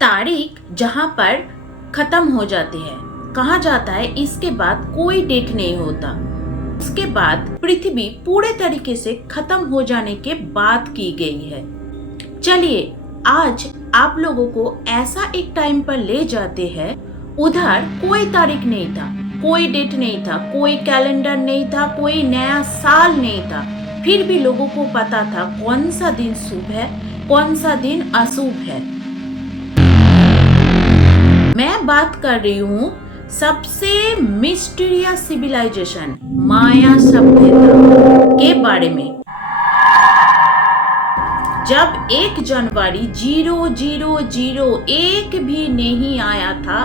तारीख जहां पर खत्म हो जाती है, कहा जाता है इसके बाद कोई डेट नहीं होता। उसके बाद पृथ्वी पूरे तरीके से खत्म हो जाने के बाद की गई है। चलिए आज आप लोगों को ऐसा एक टाइम पर ले जाते हैं, उधर कोई तारीख नहीं था, कोई डेट नहीं था, कोई कैलेंडर नहीं था, कोई नया साल नहीं था, फिर भी लोगों को पता था कौन सा दिन शुभ है, कौन सा दिन अशुभ है। मैं बात कर रही हूँ सबसे मिस्टीरियस सिविलाइजेशन माया सभ्यता के बारे में। जब 1 जनवरी 0001 भी नहीं आया था,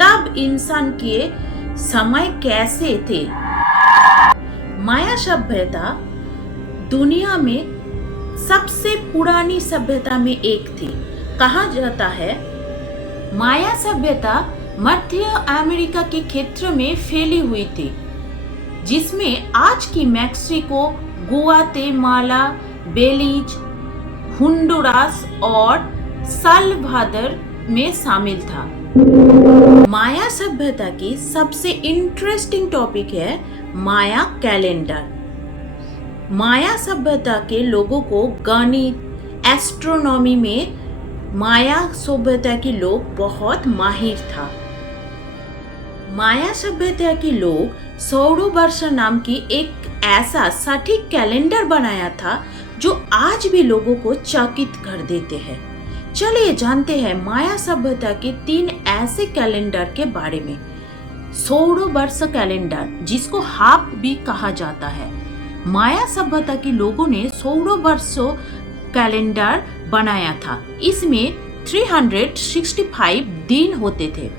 तब इंसान के समय कैसे थे। माया सभ्यता दुनिया में सबसे पुरानी सभ्यता में एक थी। कहा जाता है माया सभ्यता मध्य अमेरिका के क्षेत्र में फैली हुई थी, जिसमें आज की मैक्सिको, गुआतेमाला, बेलीज, होंडुरास और साल्वादोर में शामिल था। माया सभ्यता की सबसे इंटरेस्टिंग टॉपिक है माया कैलेंडर। माया सभ्यता के लोगों को गणित, एस्ट्रोनॉमी में माया सभ्यता के लोग बहुत माहिर था। माया सभ्यता के लोग सौरवर्ष नाम की एक ऐसा सटीक कैलेंडर बनाया था जो आज भी लोगों को चकित कर देते हैं। चलिए जानते हैं माया सभ्यता के 3 ऐसे कैलेंडर के बारे में। सौरवर्ष कैलेंडर, जिसको हाफ भी कहा जाता है। माया सभ्यता के लोगों ने सौरवर्ष कैलेंडर बनाया था। इसमें 365 दिन होते थे,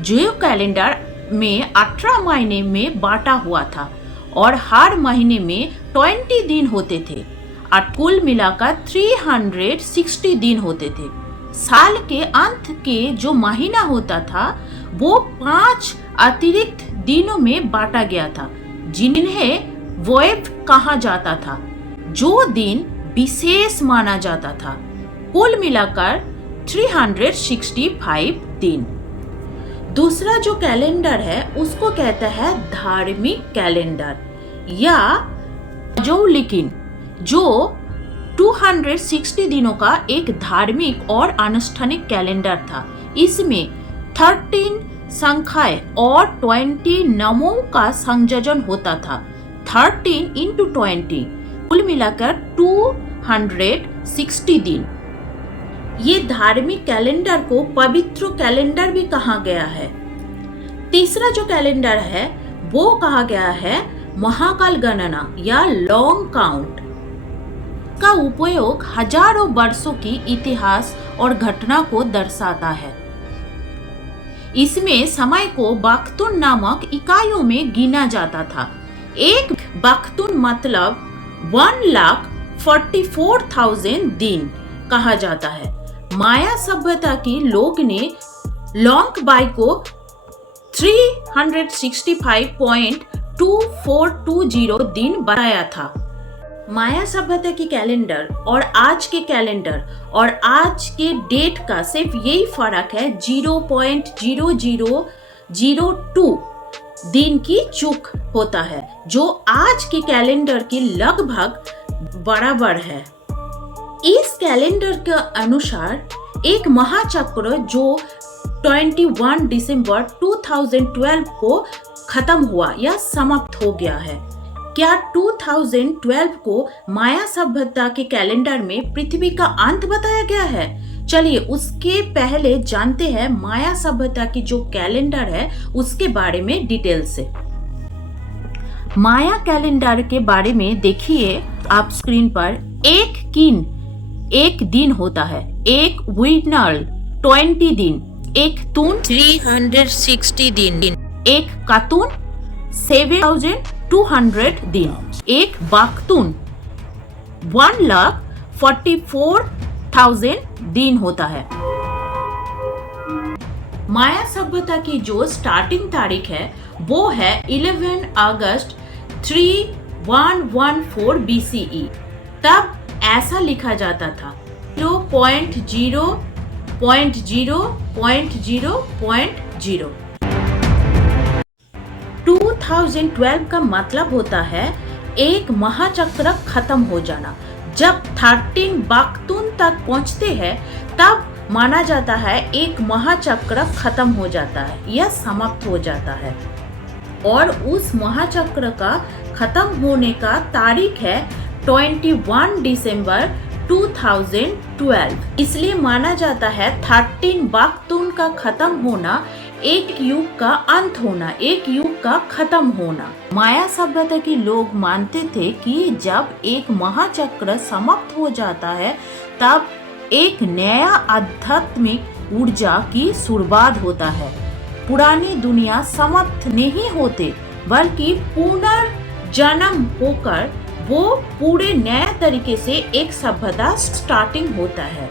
जो कैलेंडर में 18 महीने में बांटा हुआ था और हर महीने में 20 दिन होते थे और कुल मिलाकर 360 दिन होते थे। साल के अंत के जो महीना होता था वो 5 अतिरिक्त दिनों में बांटा गया था, जिन्हें वेब कहा जाता था, जो दिन विशेष माना जाता था। कुल मिलाकर 365 दिन। दूसरा जो कैलेंडर है उसको कहता है धार्मिक कैलेंडर या जौलिकिन, जो 260 दिनों का एक धार्मिक और अनुष्ठानिक कैलेंडर था। इसमें 13 संख्याएं और 20 नामों का संयोजन होता था। 13 × 20 कुल मिलाकर 260 दिन। ये धार्मिक कैलेंडर को पवित्र कैलेंडर भी कहा गया है। तीसरा जो कैलेंडर है वो कहा गया है महाकाल गणना या लॉन्ग काउंट। का उपयोग हजारों वर्षों की इतिहास और घटना को दर्शाता है। इसमें समय को बख्तुन नामक इकाइयों में गिना जाता था। एक बख्तुन मतलब 1,44,000 दिन कहा जाता है। माया सभ्यता के लोग ने लॉन्ग बाई को 365.2420 दिन बनाया था। माया सभ्यता की कैलेंडर और आज के कैलेंडर और आज के डेट का सिर्फ यही फर्क है, 0.0002 दिन की चूक होता है, जो आज के कैलेंडर के लगभग बराबर है। इस कैलेंडर के अनुसार एक महाचक्र जो 21 दिसंबर 2012 को खत्म हुआ या समाप्त हो गया है। क्या 2012 को माया सभ्यता के कैलेंडर में पृथ्वी का अंत बताया गया है? चलिए उसके पहले जानते हैं माया सभ्यता की जो कैलेंडर है उसके बारे में डिटेल से। माया कैलेंडर के बारे में देखिए आप स्क्रीन पर। एक दिन होता है, एक विनर 20 दिन, एक तून 360 दिन, एक कातून 7,200 दिन, एक बाख्तून 1,44,000 दिन होता है। माया सभ्यता की जो स्टार्टिंग तारीख है वो है 11 अगस्त 3114 BCE। तब ऐसा लिखा जाता था 0.0 0.0.0.0। 2012 का मतलब होता है एक महाचक्र खत्म हो जाना। जब 13 बाक्तून तक पहुंचते हैं तब माना जाता है एक महाचक्र खत्म हो जाता है या समाप्त हो जाता है, और उस महाचक्र का खत्म होने का तारीख है 21 दिसंबर 2012। इसलिए माना जाता है 13 बाक्तून का खत्म होना एक युग का अंत होना, एक युग का खत्म होना। माया सभ्यता के लोग मानते थे कि जब एक महाचक्र समाप्त हो जाता है तब एक नया आध्यात्मिक ऊर्जा की शुरुआत होता है। पुरानी दुनिया समाप्त नहीं होते बल्कि पुनर्जन्म होकर वो पूरे नए तरीके से एक सभ्यता स्टार्टिंग होता है।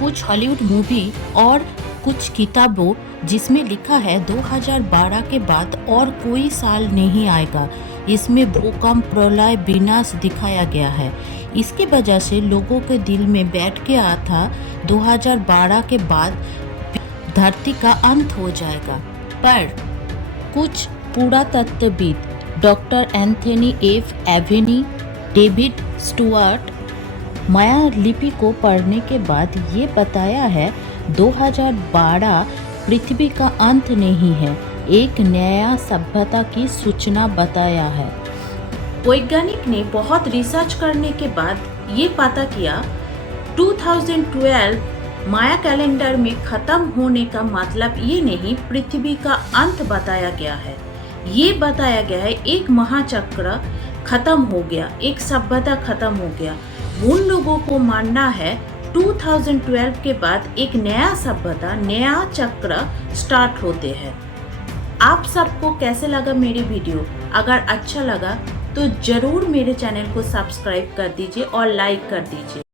कुछ हॉलीवुड मूवी और कुछ किताबों जिसमें लिखा है 2012 के बाद और कोई साल नहीं आएगा। इसमें भूकंप, प्रलय, विनाश दिखाया गया है। इसकी वजह से लोगों के दिल में बैठ गया था 2012 के बाद धरती का अंत हो जाएगा। पर कुछ पुरातत्वविद doctor Anthony F Aveni, David Stuart Maya लिपि को पढ़ने के बाद ये बताया है 2012 पृथ्वी का अंत नहीं है, एक नया सभ्यता की सूचना बताया है। वैज्ञानिक ने बहुत रिसर्च करने के बाद ये पता किया 2012 माया कैलेंडर में खत्म होने का मतलब ये नहीं पृथ्वी का अंत बताया गया है। ये बताया गया है एक महाचक्र खत्म हो गया, एक सभ्यता खत्म हो गया। उन लोगों को मानना है 2012 के बाद एक नया सभ्यता, नया चक्र स्टार्ट होते हैं। आप सबको कैसे लगा मेरी वीडियो? अगर अच्छा लगा तो जरूर मेरे चैनल को सब्सक्राइब कर दीजिए और लाइक कर दीजिए।